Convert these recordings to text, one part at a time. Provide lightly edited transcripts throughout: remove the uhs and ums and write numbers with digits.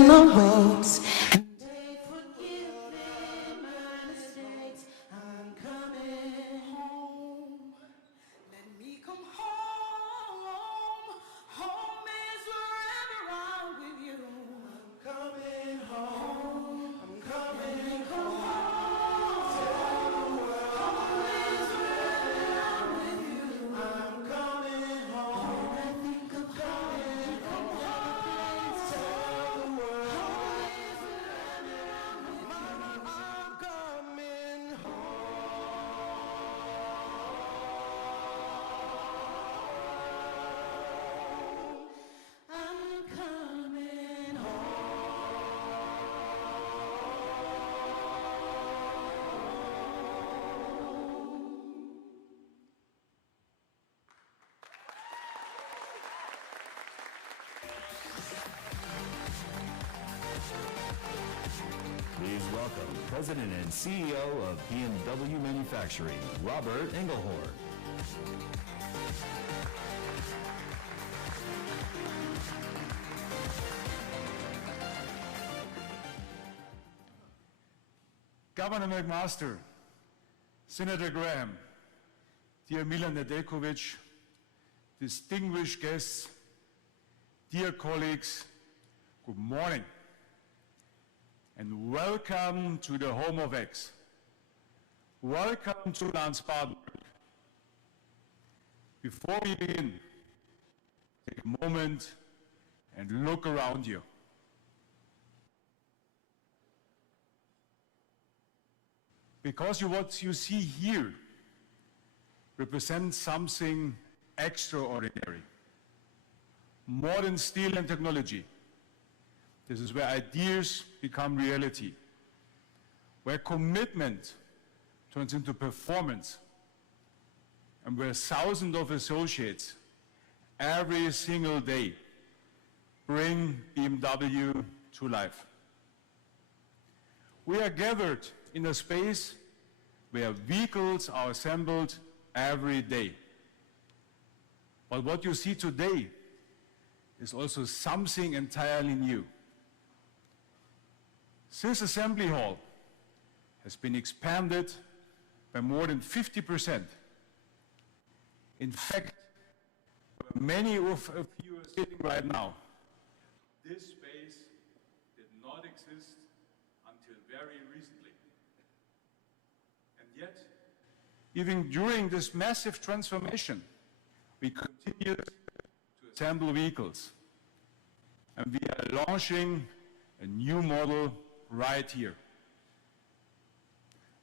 in the wings. And they forgive me my mistakes. I'm coming home. Let me come home. Home is wherever I'm with you. I'm coming home. I'm coming home. Please welcome President and CEO of BMW Manufacturing, Robert Engelhorn. Governor McMaster, Senator Graham, dear Milan Nedeljkovic, distinguished guests, dear colleagues, good morning. And welcome to the home of X. Welcome to Landsbaden. Before we begin, take a moment and look around you. Because what you see here represents something extraordinary. Modern steel and technology. This is where ideas become reality, where commitment turns into performance, and where thousands of associates every single day bring BMW to life. We are gathered in a space where vehicles are assembled every day. But what you see today is also something entirely new. This assembly hall has been expanded by more than 50%. In fact, where many of you are sitting right now, this space did not exist until very recently. And yet, even during this massive transformation, we continued to assemble vehicles. And we are launching a new model right here.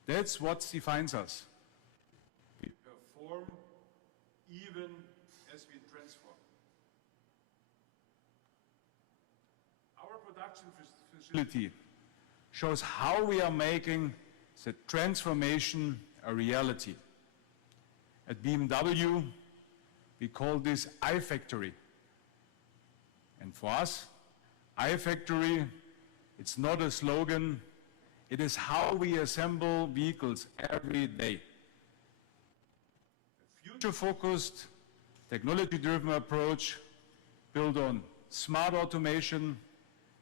That's what defines us. We perform even as we transform. Our production facility shows how we are making the transformation a reality. At BMW, we call this iFactory. And for us, iFactory, it's not a slogan, it is how we assemble vehicles every day. A future-focused, technology-driven approach built on smart automation,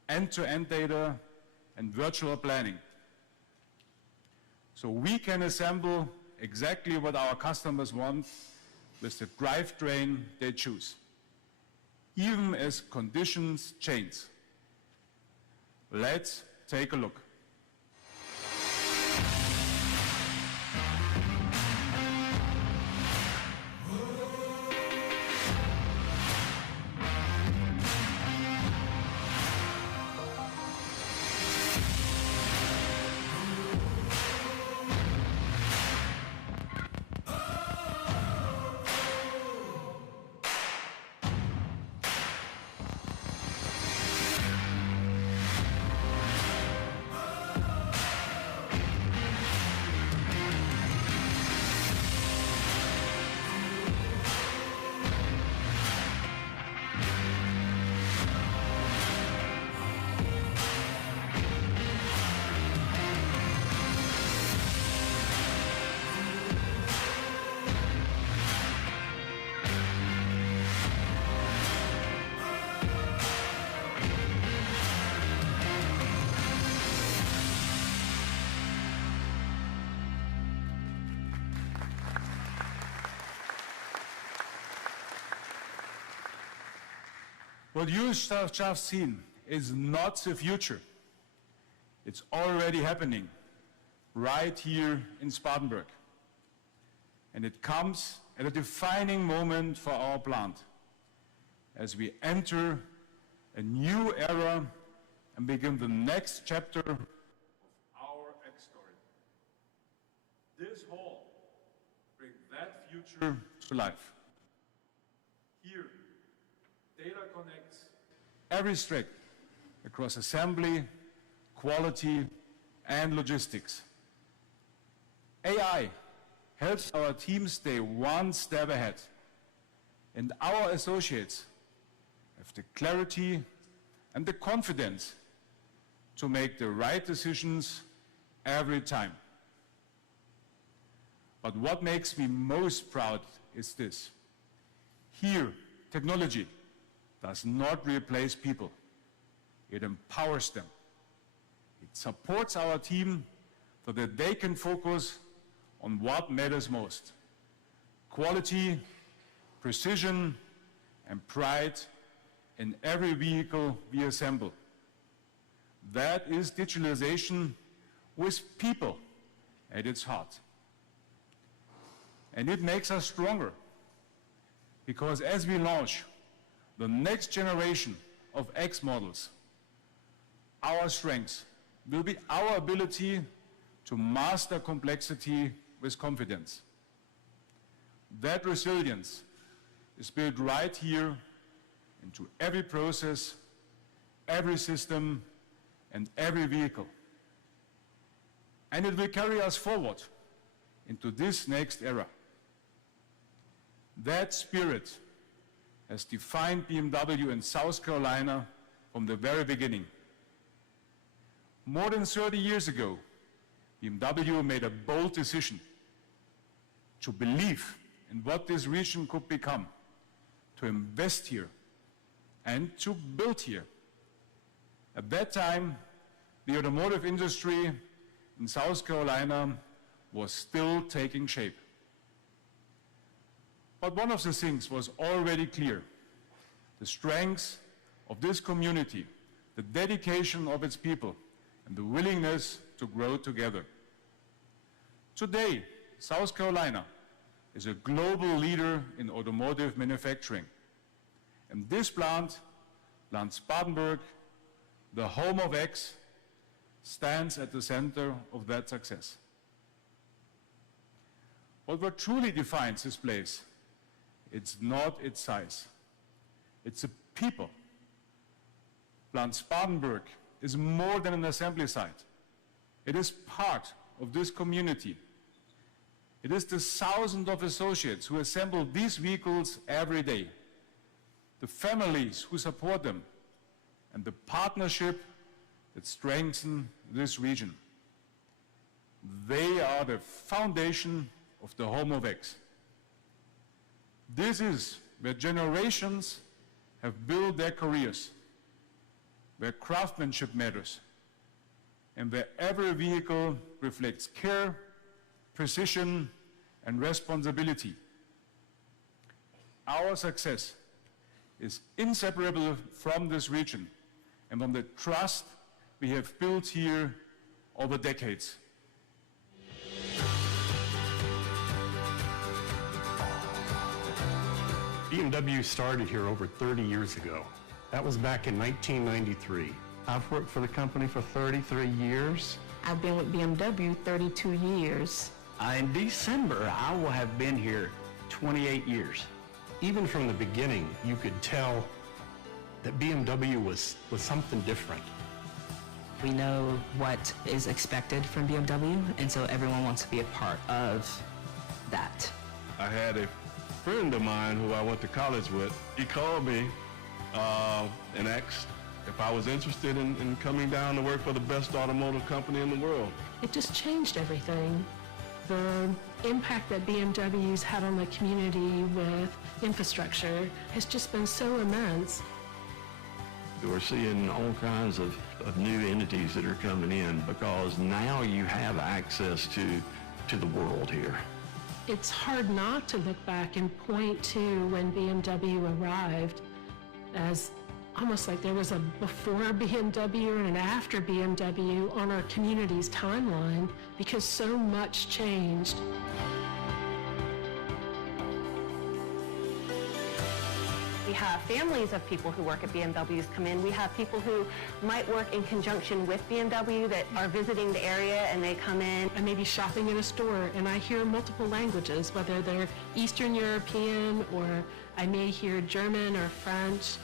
end-to-end data, and virtual planning. So we can assemble exactly what our customers want with the drivetrain they choose, even as conditions change. Let's take a look. What you have seen is not the future. It's already happening right here in Spartanburg. And it comes at a defining moment for our plant as we enter a new era and begin the next chapter of our X story. This hall brings that future to life. Here, data connects every string across assembly, quality, and logistics. AI helps our team stay one step ahead, and our associates have the clarity and the confidence to make the right decisions every time. But what makes me most proud is this. Here, technology does not replace people. It empowers them. It supports our team so that they can focus on what matters most: quality, precision, and pride in every vehicle we assemble. That is digitalization with people at its heart. And it makes us stronger, because as we launch the next generation of X models, our strength will be our ability to master complexity with confidence. That resilience is built right here into every process, every system, and every vehicle. And it will carry us forward into this next era. That spirit has defined BMW in South Carolina from the very beginning. More than 30 years ago, BMW made a bold decision to believe in what this region could become, to invest here, and to build here. At that time, the automotive industry in South Carolina was still taking shape. But one of the things was already clear: the strength of this community, the dedication of its people, and the willingness to grow together. Today, South Carolina is a global leader in automotive manufacturing. And this plant, Plant Spartanburg, the home of X, stands at the center of that success. But what truly defines this place, it's not its size. It's the people. Plant Spartanburg is more than an assembly site. It is part of this community. It is the thousands of associates who assemble these vehicles every day, the families who support them, and the partnership that strengthens this region. They are the foundation of the home of X. This is where generations have built their careers, where craftsmanship matters, and where every vehicle reflects care, precision, and responsibility. Our success is inseparable from this region and from the trust we have built here over decades. BMW started here over 30 years ago. That was back in 1993. I've worked for the company for 33 years. I've been with BMW 32 years. In December, I will have been here 28 years. Even from the beginning, you could tell that BMW was something different. We know what is expected from BMW, and so everyone wants to be a part of that. I had a friend of mine who I went to college with. He called me and asked if I was interested in coming down to work for the best automotive company in the world. It just changed everything. The impact that BMW's had on the community with infrastructure has just been so immense. We're seeing all kinds of new entities that are coming in because now you have access to the world here. It's hard not to look back and point to when BMW arrived as almost like there was a before BMW and an after BMW on our community's timeline because so much changed. We have families of people who work at BMWs come in. We have people who might work in conjunction with BMW that are visiting the area and they come in. I may be shopping in a store and I hear multiple languages, whether they're Eastern European or I may hear German or French,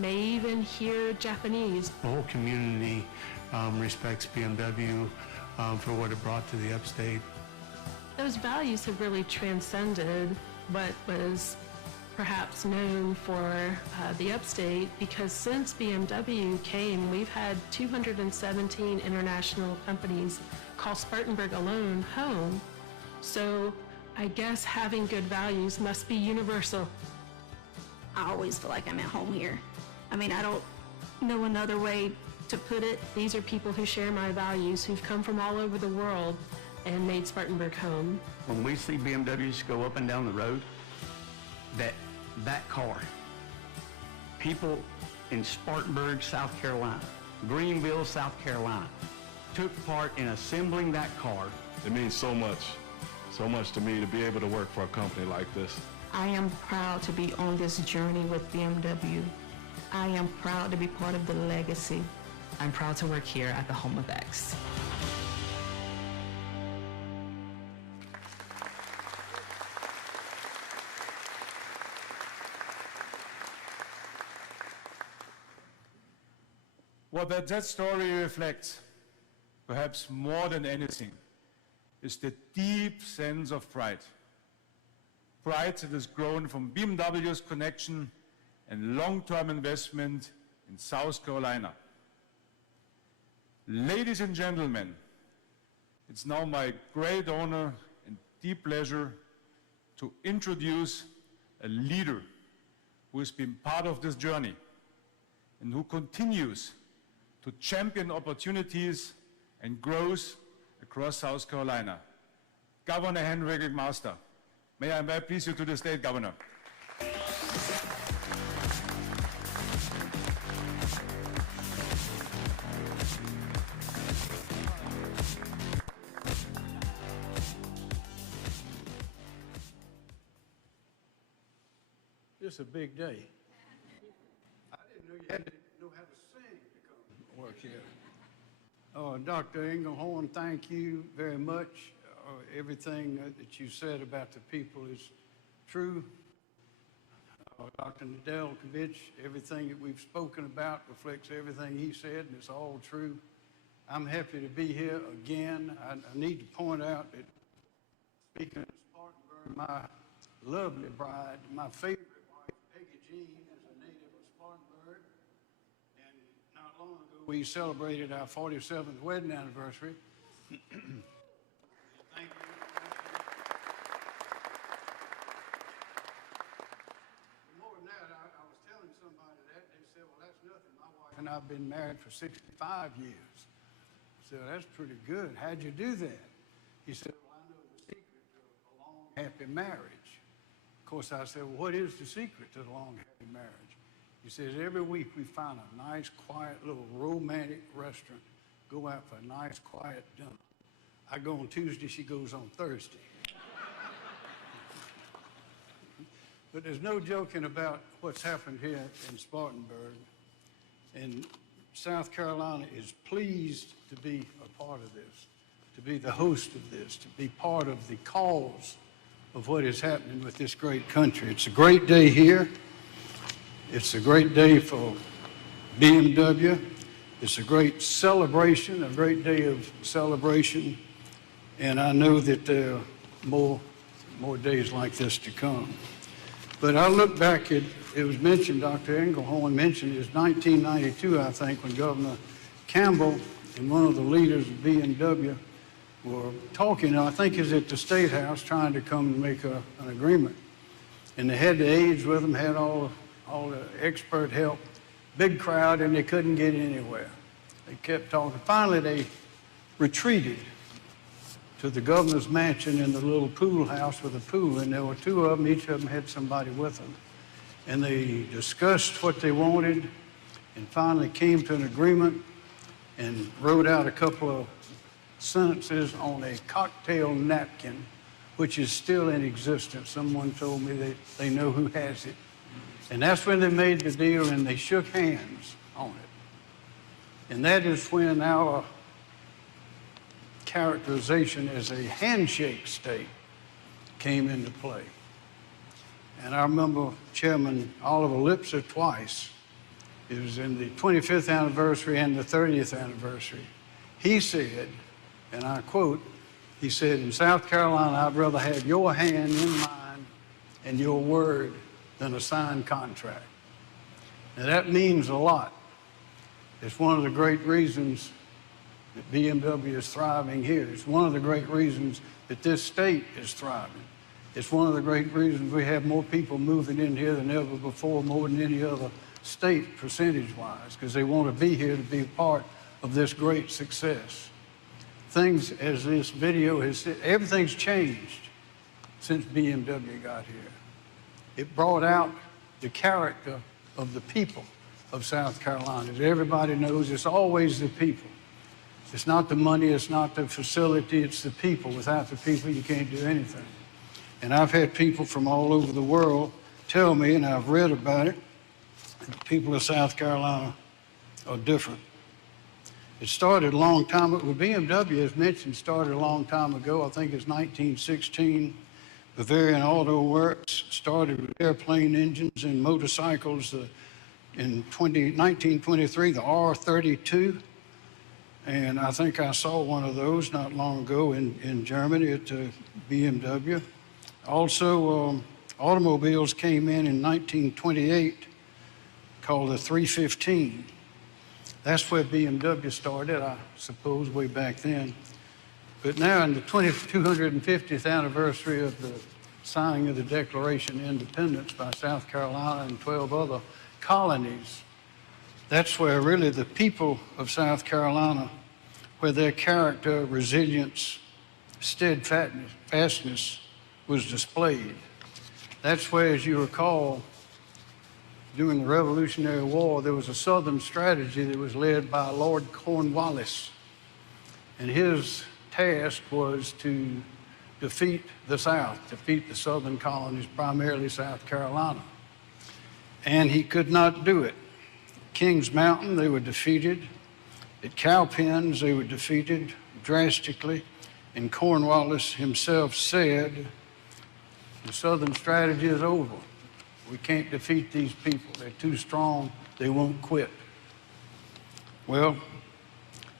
may even hear Japanese. The whole community respects BMW for what it brought to the Upstate. Those values have really transcended what was perhaps known for the Upstate, because since BMW came, we've had 217 international companies call Spartanburg alone home. So I guess having good values must be universal. I always feel like I'm at home here. I mean, I don't know another way to put it. These are people who share my values, who've come from all over the world and made Spartanburg home. When we see BMWs go up and down the road, that car, people in Spartanburg, South Carolina, Greenville, South Carolina, took part in assembling that car. It means so much to me to be able to work for a company like this. I am proud to be on this journey with BMW. I am proud to be part of the legacy. I'm proud to work here at the home of X. What that story reflects, perhaps more than anything, is the deep sense of pride. Pride that has grown from BMW's connection and long-term investment in South Carolina. Ladies and gentlemen, it's now my great honor and deep pleasure to introduce a leader who has been part of this journey and who continues to champion opportunities and growth across South Carolina. Governor Henry McMaster. May I please you to the stage, Governor. It's a big day. I didn't know you had to know how to sing to come work here. Dr. Engelhorn, thank you very much. Everything that you said about the people is true. Dr. Nedeljkovic, everything that we've spoken about reflects everything he said, and it's all true. I'm happy to be here again. I need to point out that, speaking of Spartanburg, my lovely bride, my favorite wife, Peggy Jean, is a native of Spartanburg. And not long ago, we celebrated our 47th wedding anniversary. Thank you. More than that, I was telling somebody that, they said, well, that's nothing. My wife and I have been married for 65 years. I said, well, that's pretty good. How'd you do that? He said, well, I know the secret to a long, happy marriage. Of course, I said, well, what is the secret to the long, happy marriage? He says, every week we find a nice, quiet, little romantic restaurant, go out for a nice, quiet dinner. I go on Tuesday, she goes on Thursday. But there's no joking about what's happened here in Spartanburg. And South Carolina is pleased to be a part of this, to be the host of this, to be part of the cause of what is happening with this great country. It's a great day here. It's a great day for BMW. It's a great celebration, a great day of celebration. And I know that there are more days like this to come. But I look back at, it was mentioned, Dr. Engelhorn mentioned, it was 1992, I think, when Governor Campbell and one of the leaders of BMW were talking, I think is at the State House, trying to come and make an agreement. And they had the aides with them, had all the expert help, big crowd, and they couldn't get anywhere. They kept talking. Finally, they retreated to the governor's mansion in the little pool house with a pool, and there were two of them. Each of them had somebody with them. And they discussed what they wanted, and finally came to an agreement and wrote out a couple of sentences on a cocktail napkin, which is still in existence. Someone told me they know who has it. And that's when they made the deal and they shook hands on it. And that is when our characterization as a handshake state came into play. And I remember Chairman Oliver Lipser twice. It was in the 25th anniversary and the 30th anniversary. He said, and I quote, he said, in South Carolina, I'd rather have your hand in mine and your word than a signed contract. Now that means a lot. It's one of the great reasons that BMW is thriving here. It's one of the great reasons that this state is thriving. It's one of the great reasons we have more people moving in here than ever before, more than any other state percentage-wise, because they want to be here to be a part of this great success. Things, as this video has said, everything's changed since BMW got here. It brought out the character of the people of South Carolina. As everybody knows, it's always the people. It's not the money, it's not the facility, it's the people. Without the people, you can't do anything. And I've had people from all over the world tell me, and I've read about it, that the people of South Carolina are different. It started a long time ago. BMW, as mentioned, started a long time ago. I think it's 1916. Bavarian Auto Works started with airplane engines and motorcycles in 1923, the R32. And I think I saw one of those not long ago in Germany at BMW. Also, automobiles came in 1928 called the 315. That's where BMW started, I suppose, way back then. But now in the 250th anniversary of the signing of the Declaration of Independence by South Carolina and 12 other colonies, that's where really the people of South Carolina, where their character, resilience, steadfastness was displayed. That's where, as you recall, during the Revolutionary War, there was a Southern strategy that was led by Lord Cornwallis. And his task was to defeat the South, defeat the Southern colonies, primarily South Carolina. And he could not do it. Kings Mountain, they were defeated. At Cowpens, they were defeated drastically. And Cornwallis himself said, the Southern strategy is over. We can't defeat these people. They're too strong. They won't quit. Well,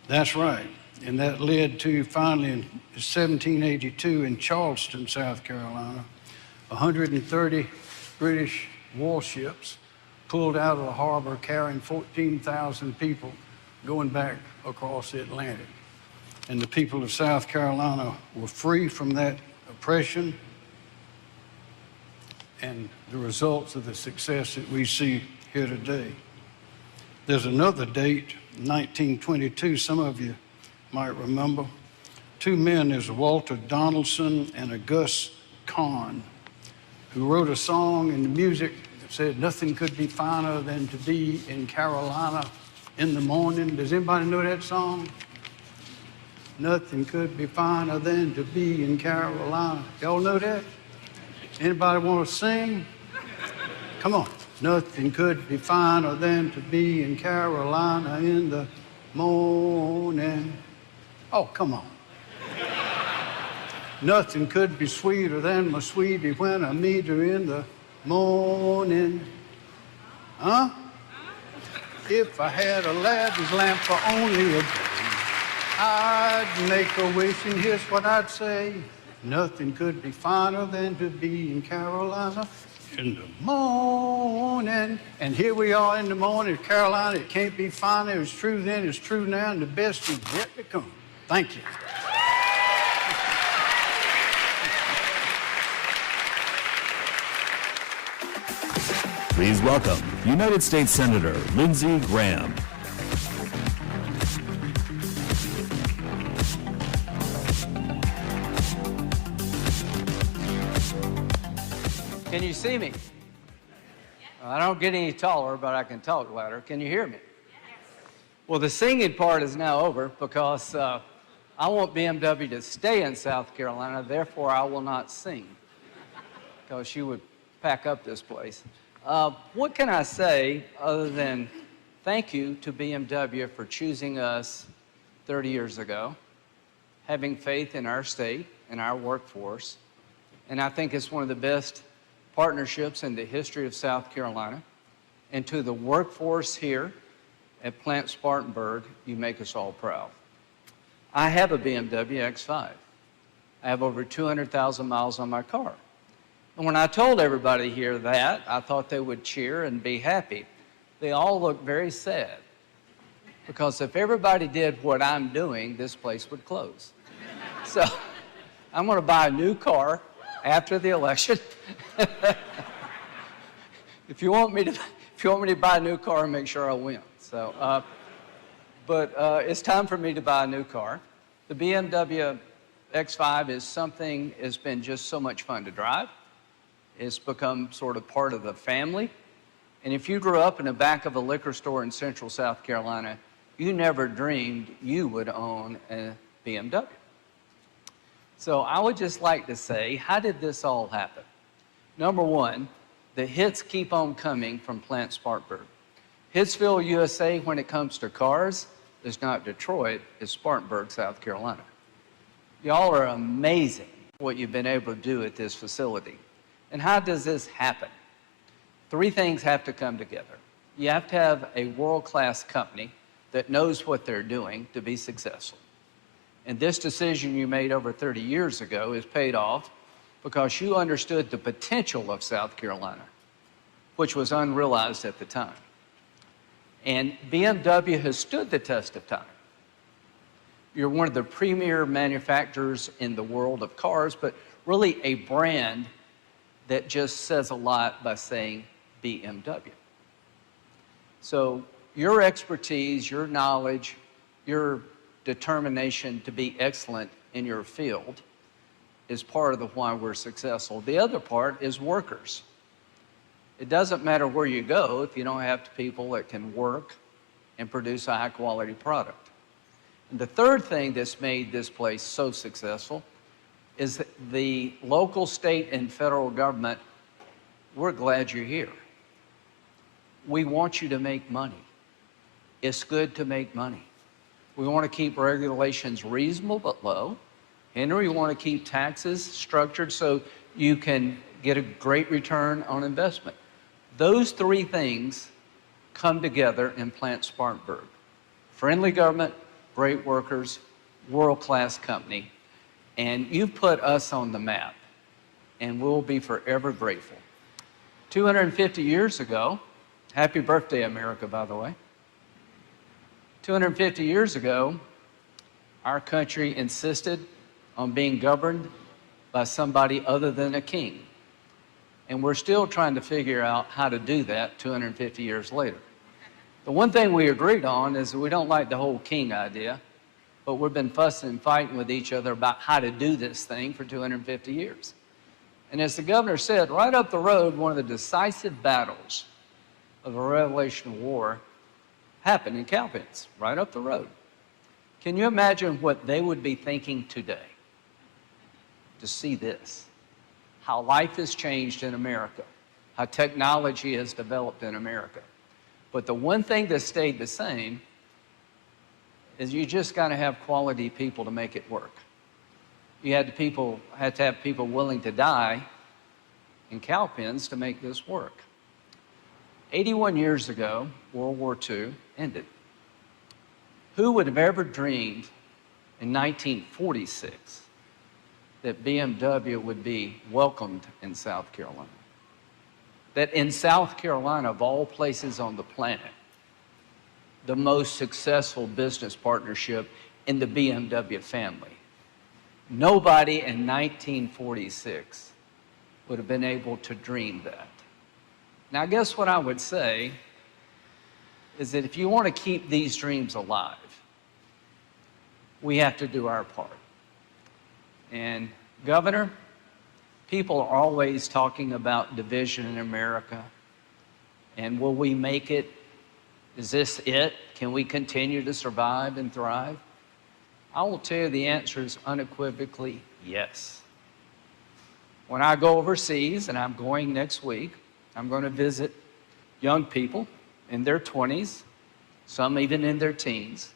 that's right. And that led to finally in 1782 in Charleston, South Carolina, 130 British warships pulled out of the harbor carrying 14,000 people going back across the Atlantic. And the people of South Carolina were free from that oppression and the results of the success that we see here today. There's another date, 1922, some of you might remember. Two men, there's a Walter Donaldson and a Gus Kahn, who wrote a song in the music that said, nothing could be finer than to be in Carolina in the morning. Does anybody know that song? Nothing could be finer than to be in Carolina. Y'all know that? Anybody want to sing? Come on. Nothing could be finer than to be in Carolina in the morning. Oh, come on. Nothing could be sweeter than my sweetie when I meet her in the morning. Huh? If I had a ladder's lamp for only a day, I'd make a wish, and here's what I'd say. Nothing could be finer than to be in Carolina in the morning. And here we are in the morning, Carolina. It can't be finer. It was true then, it's true now, and the best is yet to come. Thank you. Please welcome United States Senator Lindsey Graham. Can you see me? I don't get any taller, but I can talk louder. Can you hear me? Well, the singing part is now over because I want BMW to stay in South Carolina, therefore I will not sing because she would pack up this place. What can I say other than thank you to BMW for choosing us 30 years ago, having faith in our state and our workforce, and I think it's one of the best partnerships in the history of South Carolina. And to the workforce here at Plant Spartanburg, you make us all proud. I have a BMW X5. I have over 200,000 miles on my car. And when I told everybody here that, I thought they would cheer and be happy. They all look very sad because if everybody did what I'm doing, this place would close. So I'm going to buy a new car after the election. If you want me to buy a new car, make sure I win. So, but it's time for me to buy a new car. The BMW X5 is something that's been just so much fun to drive. It's become sort of part of the family. And if you grew up in the back of a liquor store in central South Carolina, you never dreamed you would own a BMW. So I would just like to say, how did this all happen? Number one, the hits keep on coming from Plant Spartanburg. Hitsville, USA, when it comes to cars, is not Detroit, it's Spartanburg, South Carolina. Y'all are amazing what you've been able to do at this facility. And how does this happen? Three things have to come together. You have to have a world-class company that knows what they're doing to be successful. And this decision you made over 30 years ago is paid off because you understood the potential of South Carolina, which was unrealized at the time. And BMW has stood the test of time. You're one of the premier manufacturers in the world of cars, but really a brand that just says a lot by saying BMW. So your expertise, your knowledge, your determination to be excellent in your field is part of the why we're successful. The other part is workers. It doesn't matter where you go if you don't have people that can work and produce a high-quality product. And the third thing that's made this place so successful is that the local, state, and federal government, we're glad you're here. We want you to make money. It's good to make money. We want to keep regulations reasonable but low. Henry, we want to keep taxes structured so you can get a great return on investment. Those three things come together in Plant Spartanburg. Friendly government, great workers, world-class company, and you've put us on the map, and we'll be forever grateful. 250 years ago, happy birthday, America, by the way. 250 years ago, our country insisted on being governed by somebody other than a king. And we're still trying to figure out how to do that 250 years later. The one thing we agreed on is that we don't like the whole king idea, but we've been fussing and fighting with each other about how to do this thing for 250 years. And as the governor said, right up the road, one of the decisive battles of the Revolutionary War happened in Cowpens, right up the road. Can you imagine what they would be thinking today to see this? How life has changed in America, how technology has developed in America. But the one thing that stayed the same is you just got to have quality people to make it work. You had to have people willing to die in Cowpens to make this work. 81 years ago, World War II ended. Who would have ever dreamed in 1946 that BMW would be welcomed in South Carolina? That in South Carolina, of all places on the planet, the most successful business partnership in the BMW family. Nobody in 1946 would have been able to dream that. Now, I guess what I would say is that if you want to keep these dreams alive, we have to do our part. And Governor, people are always talking about division in America, And will we make it? Is this it? Can we continue to survive and thrive? I will tell you the answer is unequivocally yes. When I go overseas, and I'm going next week, I'm going to visit young people in their 20s, some even in their teens,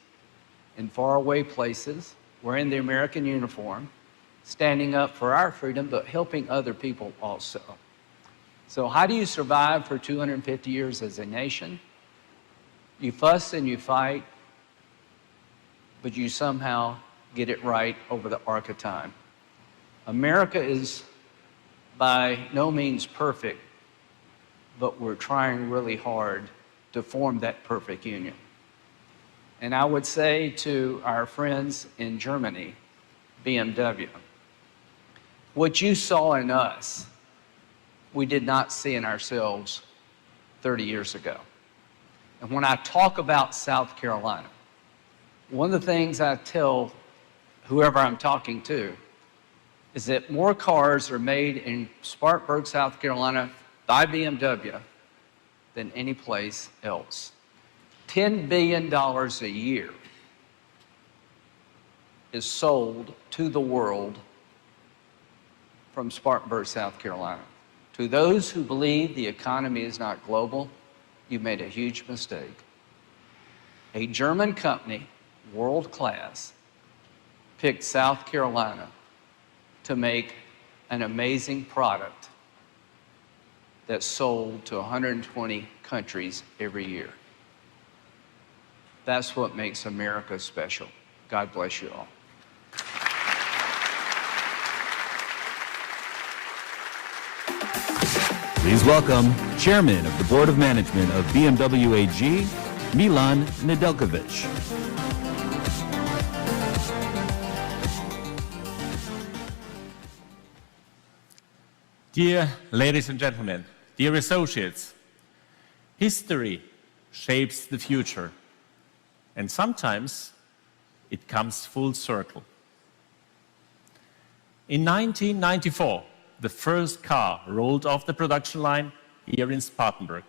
in faraway places, wearing the American uniform, standing up for our freedom, but helping other people also. So how do you survive for 250 years as a nation? You fuss and you fight, but you somehow get it right over the arc of time. America is by no means perfect, but we're trying really hard to form that perfect union. And I would say to our friends in Germany, BMW, what you saw in us, we did not see in ourselves 30 years ago. And when I talk about South Carolina, one of the things I tell whoever I'm talking to is that more cars are made in Spartanburg, South Carolina by BMW than any place else. $10 billion a year is sold to the world from Spartanburg, South Carolina. To those who believe the economy is not global, you made a huge mistake. A German company, world class, picked South Carolina to make an amazing product that's sold to 120 countries every year. That's what makes America special. God bless you all. Please welcome Chairman of the Board of Management of BMW AG, Milan Nedeljkovic. Dear ladies and gentlemen, dear associates, history shapes the future, and sometimes it comes full circle. In 1994, the first car rolled off the production line here in Spartanburg.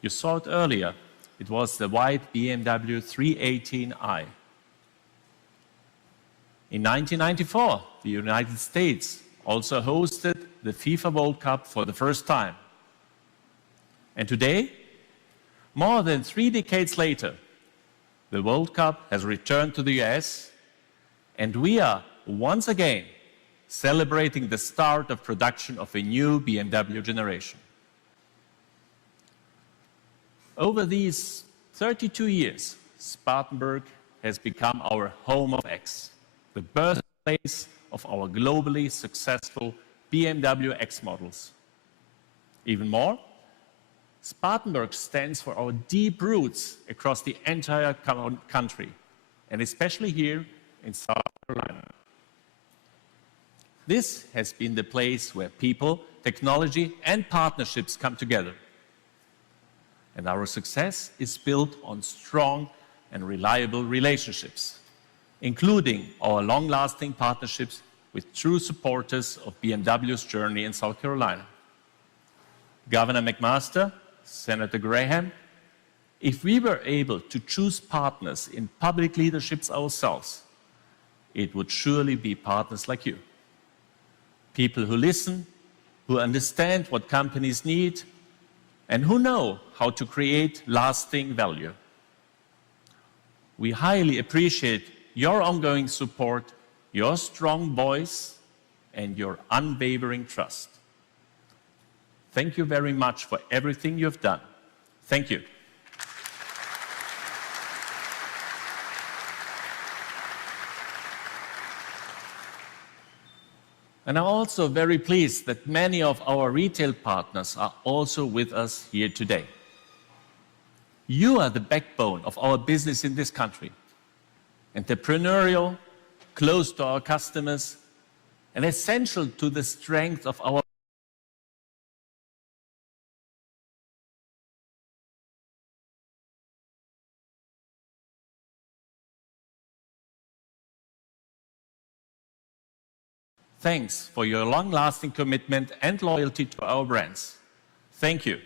You saw it earlier. It was the white BMW 318i. In 1994, the United States also hosted the FIFA World Cup for the first time. And today, more than 3 decades later, the World Cup has returned to the US, and we are once again celebrating the start of production of a new BMW generation. Over these 32 years, Spartanburg has become our home of X, the birthplace of our globally successful BMW X models. Even more, Spartanburg stands for our deep roots across the entire country, and especially here in South Carolina. This has been the place where people, technology, and partnerships come together. And our success is built on strong and reliable relationships, including our long-lasting partnerships with true supporters of BMW's journey in South Carolina. Governor McMaster, Senator Graham, if we were able to choose partners in public leaderships ourselves, it would surely be partners like you. People who listen, who understand what companies need, and who know how to create lasting value. We highly appreciate your ongoing support, your strong voice, and your unwavering trust. Thank you very much for everything you've done. Thank you. And I'm also very pleased that many of our retail partners are also with us here today. You are the backbone of our business in this country. Entrepreneurial, close to our customers, and essential to the strength of our Thanks for your long-lasting commitment and loyalty to our brands. Thank you.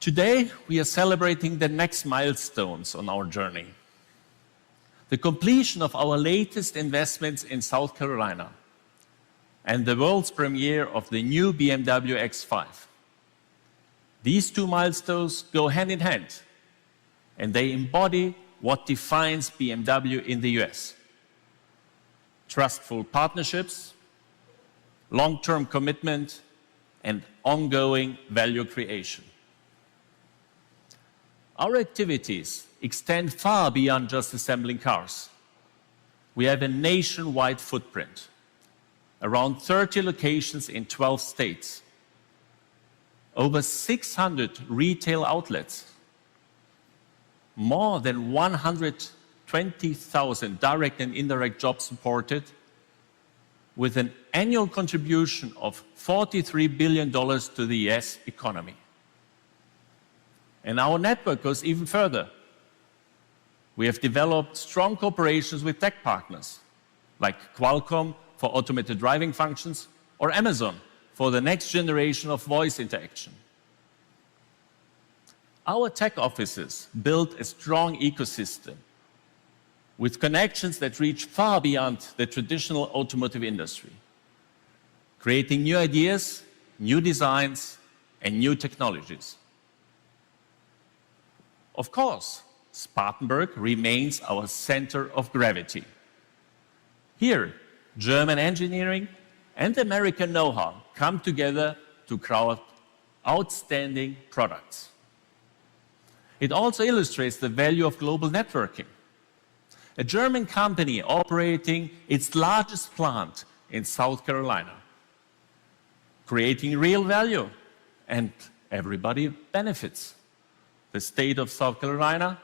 Today, we are celebrating the next milestones on our journey. The completion of our latest investments in South Carolina and the world's premiere of the new BMW X5. These two milestones go hand in hand, and they embody what defines BMW in the US. Trustful partnerships, long-term commitment, and ongoing value creation. Our activities extend far beyond just assembling cars. We have a nationwide footprint, around 30 locations in 12 states, over 600 retail outlets, more than 120,000 direct and indirect jobs supported, with an annual contribution of $43 billion to the US economy. And our network goes even further. We have developed strong cooperations with tech partners, like Qualcomm for automated driving functions, or Amazon for the next generation of voice interaction. Our tech offices build a strong ecosystem with connections that reach far beyond the traditional automotive industry, creating new ideas, new designs, and new technologies. Of course, Spartanburg remains our center of gravity. Here, German engineering and American know-how come together to create outstanding products. It also illustrates the value of global networking. A German company operating its largest plant in South Carolina, creating real value, and everybody benefits. The state of South Carolina,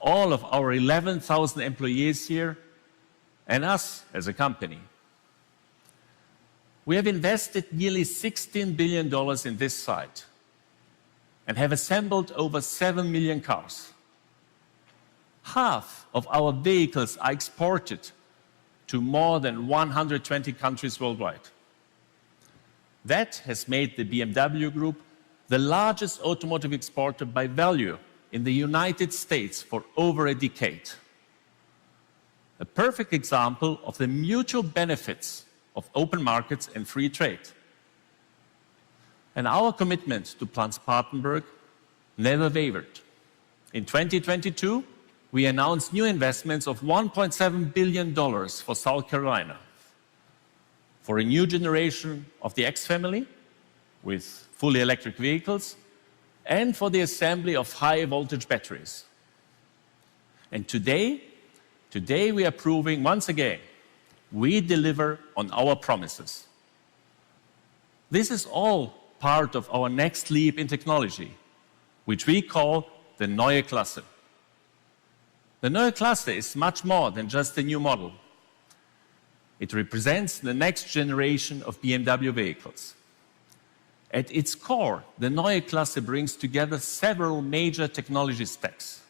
all of our 11,000 employees here, and us as a company. We have invested nearly $16 billion in this site and have assembled over 7 million cars. Half of our vehicles are exported to more than 120 countries worldwide. That has made the BMW Group the largest automotive exporter by value in the United States for over a decade. A perfect example of the mutual benefits of open markets and free trade. And our commitment to Plant Spartanburg never wavered. In 2022, we announced new investments of $1.7 billion for South Carolina, for a new generation of the X family with fully electric vehicles, and for the assembly of high voltage batteries. And today we are proving once again, we deliver on our promises. This is all part of our next leap in technology, which we call the Neue Klasse. The Neue Klasse is much more than just a new model. It represents the next generation of BMW vehicles. At its core, the Neue Klasse brings together several major technology stacks.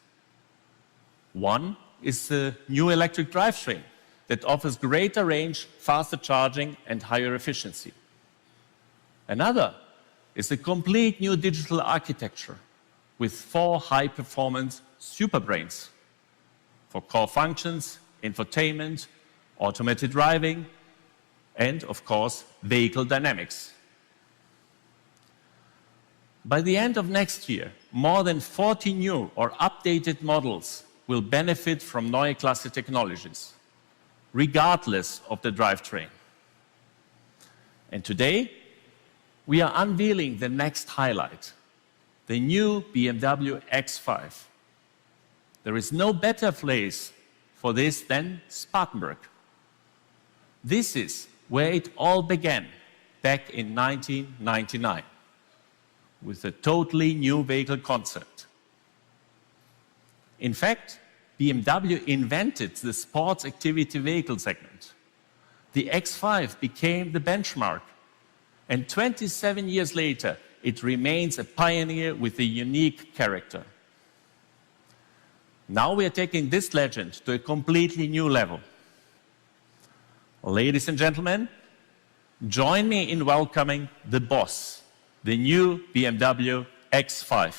One is the new electric drivetrain that offers greater range, faster charging, and higher efficiency. Another is a complete new digital architecture with 4 high-performance superbrains for core functions, infotainment, automated driving, and, of course, vehicle dynamics. By the end of next year, more than 40 new or updated models will benefit from Neue Klasse technologies, regardless of the drivetrain. And today, we are unveiling the next highlight, the new BMW X5. There is no better place for this than Spartanburg. This is where it all began back in 1999 with a totally new vehicle concept. In fact, BMW invented the sports activity vehicle segment. The X5 became the benchmark, and 27 years later, it remains a pioneer with a unique character. Now we are taking this legend to a completely new level. Ladies and gentlemen, join me in welcoming the boss, the new BMW X5.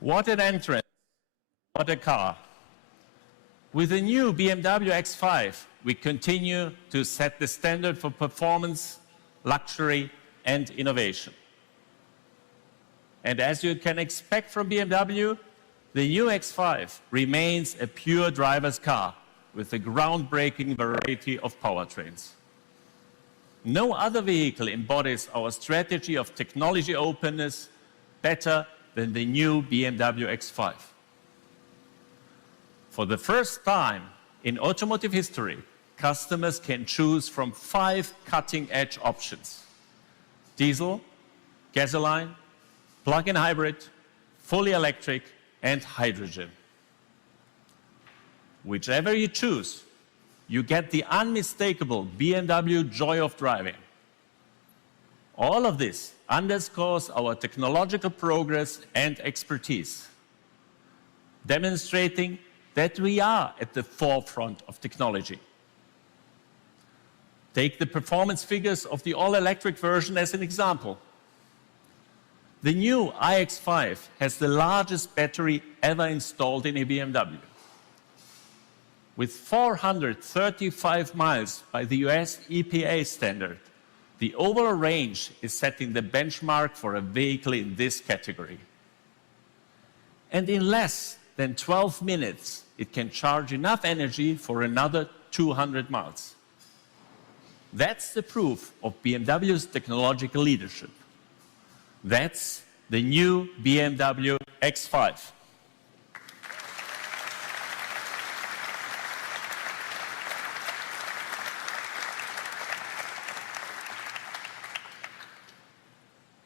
What an entrance, what a car. With the new BMW X5, we continue to set the standard for performance, luxury, and innovation. And as you can expect from BMW, the new X5 remains a pure driver's car with a groundbreaking variety of powertrains. No other vehicle embodies our strategy of technology openness better than the new BMW X5. For the first time in automotive history, customers can choose from 5 cutting-edge options: diesel, gasoline, plug-in hybrid, fully electric, and hydrogen. Whichever you choose, you get the unmistakable BMW joy of driving. All of this underscores our technological progress and expertise, demonstrating that we are at the forefront of technology. Take the performance figures of the all-electric version as an example. The new iX5 has the largest battery ever installed in a BMW. With 435 miles by the US EPA standard, the overall range is setting the benchmark for a vehicle in this category. And in less than 12 minutes, it can charge enough energy for another 200 miles. That's the proof of BMW's technological leadership. That's the new BMW X5.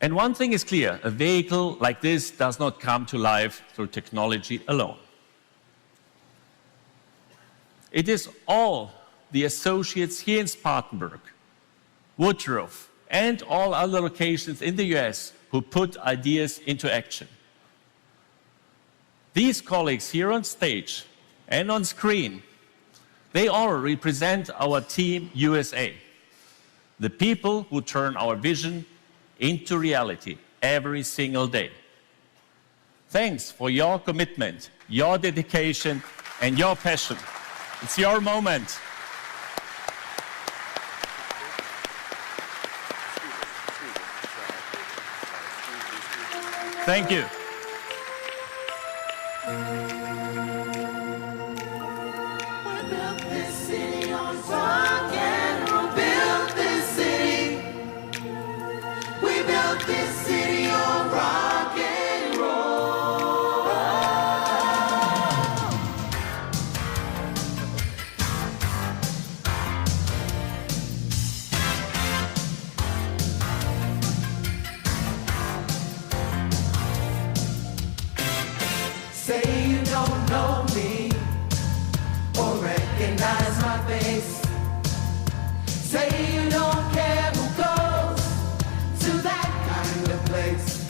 And one thing is clear, a vehicle like this does not come to life through technology alone. It is all the associates here in Spartanburg, Woodruff, and all other locations in the US who put ideas into action. These colleagues here on stage and on screen, they all represent our Team USA, the people who turn our vision into reality every single day. Thanks for your commitment, your dedication, and your passion. It's your moment. Thank you. Say you don't know me or recognize my face. Say you don't care who goes to that kind of place.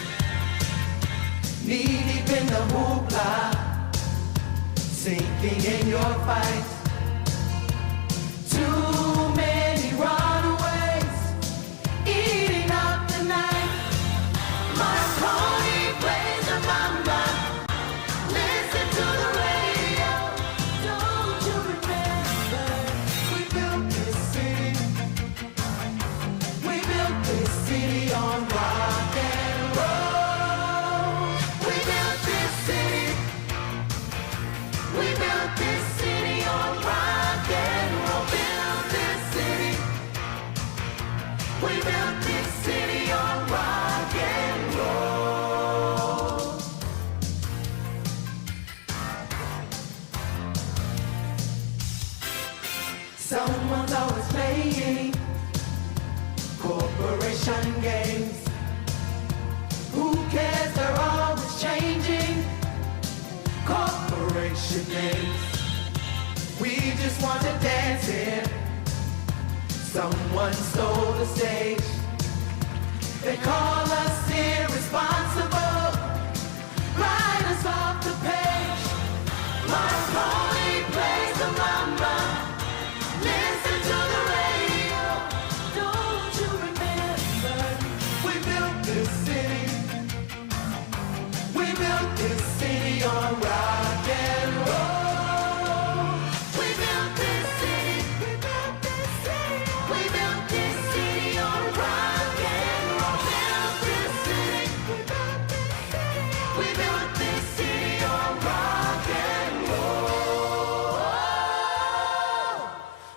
Knee deep in the hoopla, sinking in your fight. Too many runaways, eating up the Someone's always playing corporation games. Who cares? They're always changing corporation names. We just want to dance here. Someone stole the stage. They call us irresponsible, write us off the page. My pony plays the mamba. Listen to the radio. Don't you remember? We built this city. We built this city on rock and roll. We built this city. We built this city. We built this city on rock and roll. Built this city. We built this city. We built this city on rock and roll.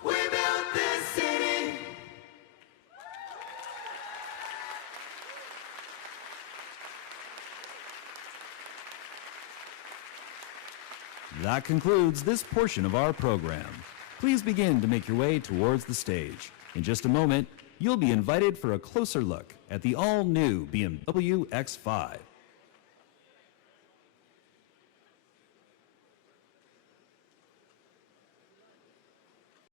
We built this city. That concludes this portion of our program. Please begin to make your way towards the stage. In just a moment, you'll be invited for a closer look at the all-new BMW X5.